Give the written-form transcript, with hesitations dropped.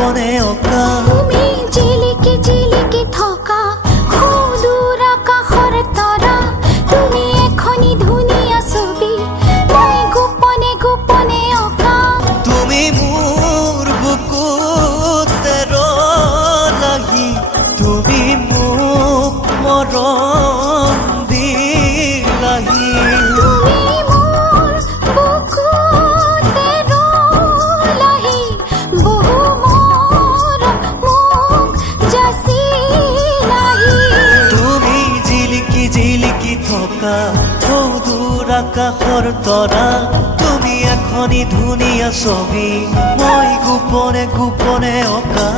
গোপনে অকা তুমি জিলিকি জিলিকি থকা সুদূৰ আকাশৰ তৰা তুমি এখনি ধুনীয়া ছবি মই গোপনে গোপনে অকা তুমি মোৰ বুকুতে ৰলাহি তুমি মোক মৰম দিলাহি তুমি মোৰ বুকুতে ৰলাহি বহু মৰম মোক যাচিলাহি তুমি জিলিকি জিলিকি থকা সৌদূৰ আকাশৰ তৰা তুমি এখনি ধুনীয়া ছবি মই গোপনে গোপনে অকা